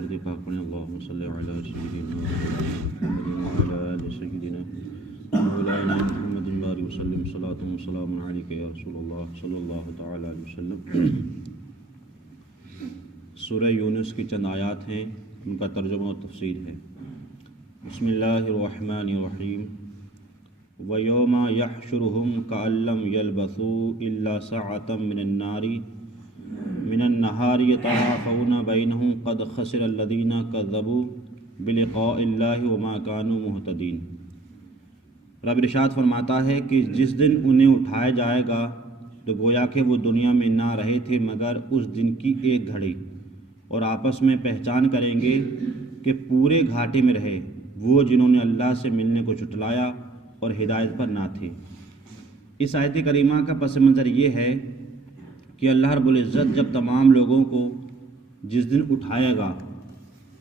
درد پاک پڑھیں اللہم صلی علی سیدنا محمد وعلی آل سیدنا مولانا محمد بارک وسلم صلاۃ و سلام علیک یا رسول اللہ صلی اللہ تعالی علیہ وسلم۔ سورہ یونس کی چند آیات ہیں، ان کا ترجمہ و تفسیر ہے۔ بسم اللہ الرحمن الرحیم۔ وَيَوْمَ يَحْشُرُهُمْ كَأَن لَّمْ يَلْبَثُوا إِلَّا سَاعَةً مِّنَ النَّهَارِ يَتَعَارَفُونَ بَيْنَهُمْ قَدْ خَسِرَ الَّذِينَ كَذَّبُوا بِلِقَاءِ اللَّهِ وَمَا كَانُوا مُهْتَدِينَ۔ رب ارشاد فرماتا ہے کہ جس دن انہیں اٹھایا جائے گا تو گویا کہ وہ دنیا میں نہ رہے تھے مگر اس دن کی ایک گھڑی، اور آپس میں پہچان کریں گے کہ پورے گھاٹے میں رہے وہ جنہوں نے اللہ سے ملنے کو جھٹلایا اور ہدایت پر نہ تھے۔ اس آیت کریمہ کا پس منظر یہ ہے کہ اللہ رب العزت جب تمام لوگوں کو جس دن اٹھائے گا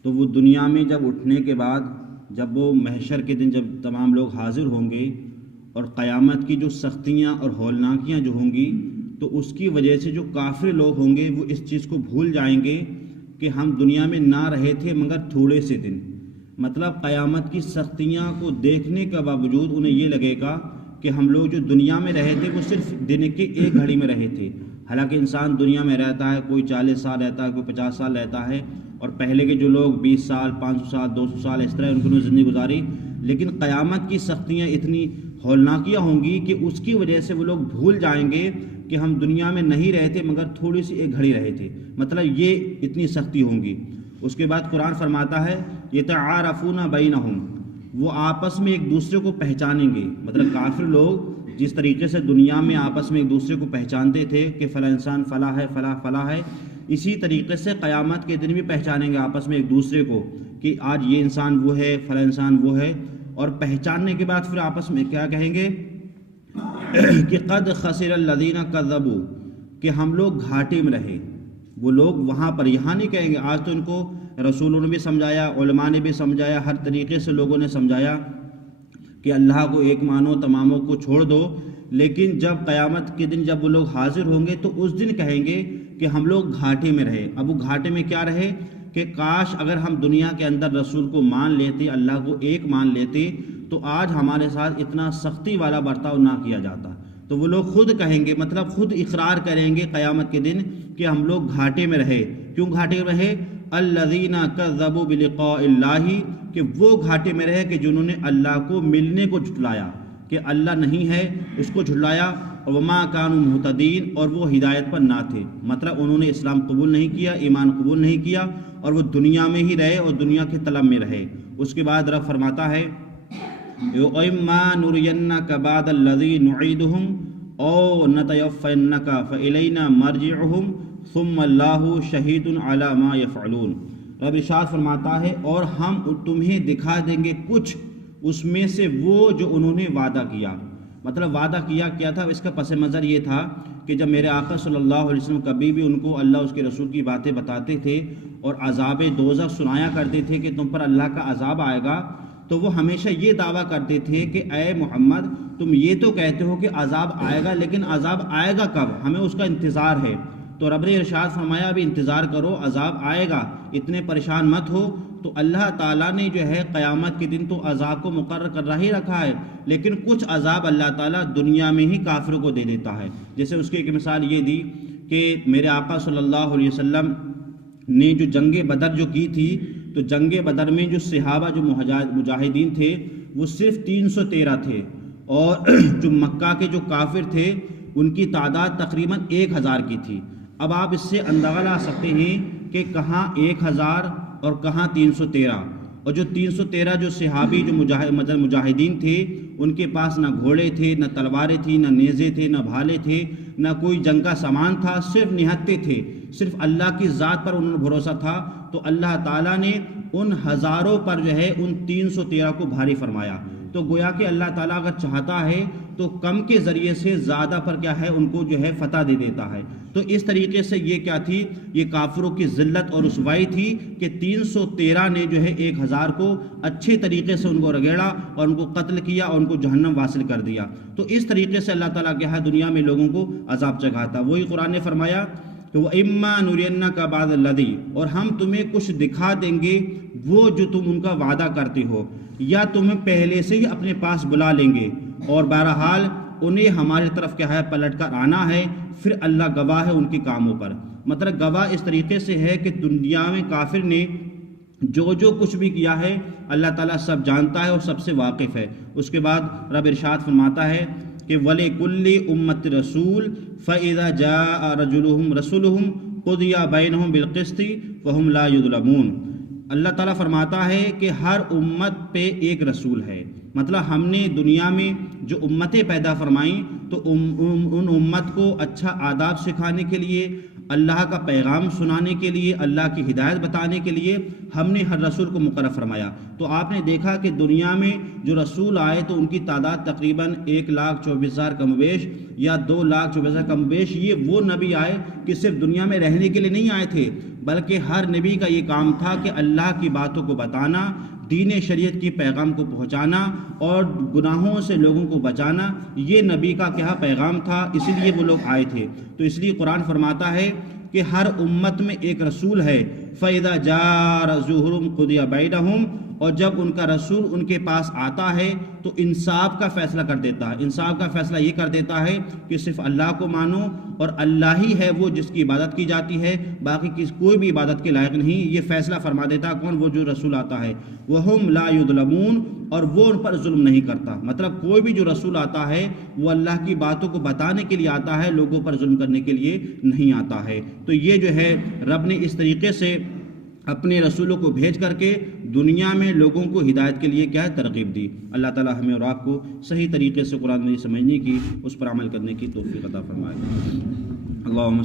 تو وہ دنیا میں جب اٹھنے کے بعد جب وہ محشر کے دن جب تمام لوگ حاضر ہوں گے اور قیامت کی جو سختیاں اور ہولناکیاں جو ہوں گی تو اس کی وجہ سے جو کافر لوگ ہوں گے وہ اس چیز کو بھول جائیں گے کہ ہم دنیا میں نہ رہے تھے مگر تھوڑے سے دن، مطلب قیامت کی سختیاں کو دیکھنے کے باوجود انہیں یہ لگے گا کہ ہم لوگ جو دنیا میں رہے تھے وہ صرف دن کی ایک گھڑی میں رہے تھے۔ حالانکہ انسان دنیا میں رہتا ہے، کوئی 40 سال رہتا ہے، کوئی 50 سال رہتا ہے، اور پہلے کے جو لوگ 20 سال 500 سال 200 سال اس طرح انہوں نے زندگی گزاری، لیکن قیامت کی سختیاں اتنی ہولناکیاں ہوں گی کہ اس کی وجہ سے وہ لوگ بھول جائیں گے کہ ہم دنیا میں نہیں رہے تھے مگر تھوڑی سی ایک گھڑی رہے تھے، مطلب یہ اتنی سختی ہوں گی۔ اس کے بعد قرآن فرماتا ہے یتعارفون بینہم، وہ آپس میں ایک دوسرے کو پہچانیں گے، مطلب کافر لوگ جس طریقے سے دنیا میں آپس میں ایک دوسرے کو پہچانتے تھے کہ فلاں انسان فلاں ہے فلاں فلاں ہے، اسی طریقے سے قیامت کے دن بھی پہچانیں گے آپس میں ایک دوسرے کو کہ آج یہ انسان وہ ہے، فلاں انسان وہ ہے، اور پہچاننے کے بعد پھر آپس میں کیا کہیں گے کہ قد خسر الذین کذبوا، کہ ہم لوگ گھاٹے میں رہے۔ وہ لوگ وہاں پر یہاں نہیں کہیں گے، آج تو ان کو رسولوں نے بھی سمجھایا، علماء نے بھی سمجھایا، ہر طریقے سے لوگوں نے سمجھایا کہ اللہ کو ایک مانو تماموں کو چھوڑ دو، لیکن جب قیامت کے دن جب وہ لوگ حاضر ہوں گے تو اس دن کہیں گے کہ ہم لوگ گھاٹے میں رہے۔ اب وہ گھاٹے میں کیا رہے کہ کاش اگر ہم دنیا کے اندر رسول کو مان لیتے، اللہ کو ایک مان لیتے تو آج ہمارے ساتھ اتنا سختی والا برتاؤ نہ کیا جاتا۔ تو وہ لوگ خود کہیں گے، مطلب خود اقرار کریں گے قیامت کے دن کہ ہم لوگ گھاٹے میں رہے۔ کیوں گھاٹے میں رہے؟ الذین کذبوا بلقاء اللہ، کہ وہ گھاٹے میں رہے کہ جنہوں نے اللہ کو ملنے کو جھٹلایا، کہ اللہ نہیں ہے اس کو جھٹلایا، وما کانوا مہتدین، اور وہ ہدایت پر نہ تھے، مطلب انہوں نے اسلام قبول نہیں کیا، ایمان قبول نہیں کیا، اور وہ دنیا میں ہی رہے اور دنیا کے طلب میں رہے۔ اس کے بعد رب فرماتا ہے وَإِمَّا نُرِيَنَّكَ بَعْضَ الَّذِي نُعِيدُهُمْ أَوْ نَتَوَفَّيَنَّكَ فَإِلَيْنَا مَرْجِعُهُمْ ثُمَّ اللَّهُ شَهِيدٌ عَلَى مَا يَفْعَلُونَ۔ رب ارشاد فرماتا ہے اور ہم تمہیں دکھا دیں گے کچھ اس میں سے وہ جو انہوں نے وعدہ کیا، مطلب وعدہ کیا تھا، اس کا پس منظر یہ تھا کہ جب میرے آقا صلی اللہ علیہ وسلم کبھی بھی ان کو اللہ اس کے رسول کی باتیں بتاتے تھے اور عذاب دوزخ سنایا کرتے تھے کہ تم پر اللہ کا عذاب آئے گا، تو وہ ہمیشہ یہ دعویٰ کرتے تھے کہ اے محمد تم یہ تو کہتے ہو کہ عذاب آئے گا، لیکن عذاب آئے گا کب؟ ہمیں اس کا انتظار ہے۔ تو رب نے ارشاد فرمایا ابھی انتظار کرو، عذاب آئے گا، اتنے پریشان مت ہو۔ تو اللہ تعالیٰ نے جو ہے قیامت کے دن تو عذاب کو مقرر کر ہی رکھا ہے، لیکن کچھ عذاب اللہ تعالیٰ دنیا میں ہی کافروں کو دے دیتا ہے۔ جیسے اس کی ایک مثال یہ دی کہ میرے آقا صلی اللہ علیہ وسلم نے جو جنگ بدر جو کی تھی، تو جنگ بدر میں جو صحابہ جو مجاہدین تھے وہ صرف 313 تھے، اور جو مکہ کے جو کافر تھے ان کی تعداد تقریباً 1000 کی تھی۔ اب آپ اس سے اندازہ لا سکتے ہیں کہ کہاں 1000 اور کہاں 313، اور جو 313 جو صحابی جو مجاہدین تھے ان کے پاس نہ گھوڑے تھے، نہ تلواریں تھیں، نہ نیزے تھے، نہ بھالے تھے، نہ کوئی جنگ کا سامان تھا، صرف نہتے تھے، صرف اللہ کی ذات پر انہوں نے بھروسہ تھا۔ تو اللہ تعالیٰ نے ان ہزاروں پر جو ہے ان 313 کو بھاری فرمایا۔ تو گویا کہ اللہ تعالیٰ اگر چاہتا ہے تو کم کے ذریعے سے زیادہ پر کیا ہے ان کو جو ہے فتح دے دیتا ہے۔ تو اس طریقے سے یہ کیا تھی، یہ کافروں کی ذلت اور رسوائی تھی کہ 313 نے جو ہے 1000 کو اچھے طریقے سے ان کو رگڑا اور ان کو قتل کیا اور ان کو جہنم واصل کر دیا۔ تو اس طریقے سے اللہ تعالیٰ کیا ہے دنیا میں لوگوں کو عذاب چکھاتا۔ وہی قرآن نے فرمایا کہ وہ اما نُرِيَنَّكَ بَعْضَ الَّذِي، اور ہم تمہیں کچھ دکھا دیں گے وہ جو تم ان کا وعدہ کرتے ہو، یا تمہیں پہلے سے ہی اپنے پاس بلا لیں گے، اور بہرحال انہیں ہماری طرف کیا ہے پلٹ کر آنا ہے، پھر اللہ گواہ ہے ان کے کاموں پر۔ مطلب گواہ اس طریقے سے ہے کہ دنیا میں کافر نے جو کچھ بھی کیا ہے اللہ تعالیٰ سب جانتا ہے اور سب سے واقف ہے۔ اس کے بعد رب ارشاد فرماتا ہے کہ وَلِكُلِّ أُمَّةٍ رَسُولٌ فَإِذَا جَاءَ رَسُولُهُمْ قُضِيَ بَيْنَهُمْ بِالْقِسْطِ وَهُمْ لَا يُظْلَمُونَ۔ اللہ تعالیٰ فرماتا ہے کہ ہر امت پہ ایک رسول ہے، مطلب ہم نے دنیا میں جو امتیں پیدا فرمائیں تو ان امت کو اچھا آداب سکھانے کے لیے، اللہ کا پیغام سنانے کے لیے، اللہ کی ہدایت بتانے کے لیے ہم نے ہر رسول کو مقرر فرمایا۔ تو آپ نے دیکھا کہ دنیا میں جو رسول آئے تو ان کی تعداد تقریباً 1,24,000 کم بیش یا 2,24,000 کم بیش۔ یہ وہ نبی آئے کہ صرف دنیا میں رہنے کے لیے نہیں آئے تھے، بلکہ ہر نبی کا یہ کام تھا کہ اللہ کی باتوں کو بتانا، دین شریعت کی پیغام کو پہنچانا اور گناہوں سے لوگوں کو بچانا، یہ نبی کا کیا پیغام تھا، اسی لیے وہ لوگ آئے تھے۔ تو اس لیے قرآن فرماتا ہے کہ ہر امت میں ایک رسول ہے، فَإِذَا جَاءَ رَسُولُهُمْ قُضِيَ بَيْنَهُمْ، اور جب ان کا رسول ان کے پاس آتا ہے تو انصاف کا فیصلہ کر دیتا ہے۔ انصاف کا فیصلہ یہ کر دیتا ہے کہ صرف اللہ کو مانو اور اللہ ہی ہے وہ جس کی عبادت کی جاتی ہے، باقی کوئی بھی عبادت کے لائق نہیں۔ یہ فیصلہ فرما دیتا کون؟ وہ جو رسول آتا ہے۔ وَهُمْ لَا يُظْلَمُونَ، اور وہ ان پر ظلم نہیں کرتا۔ مطلب کوئی بھی جو رسول آتا ہے وہ اللہ کی باتوں کو بتانے کے لیے آتا ہے، لوگوں پر ظلم کرنے کے لیے نہیں آتا ہے۔ تو یہ جو ہے رب نے اس طریقے سے اپنے رسولوں کو بھیج کر کے دنیا میں لوگوں کو ہدایت کے لیے کیا ہے ترغیب دی۔ اللہ تعالی ہمیں اور آپ کو صحیح طریقے سے قرآن میں سمجھنے کی، اس پر عمل کرنے کی توفیق عطا فرمائے۔ اللہم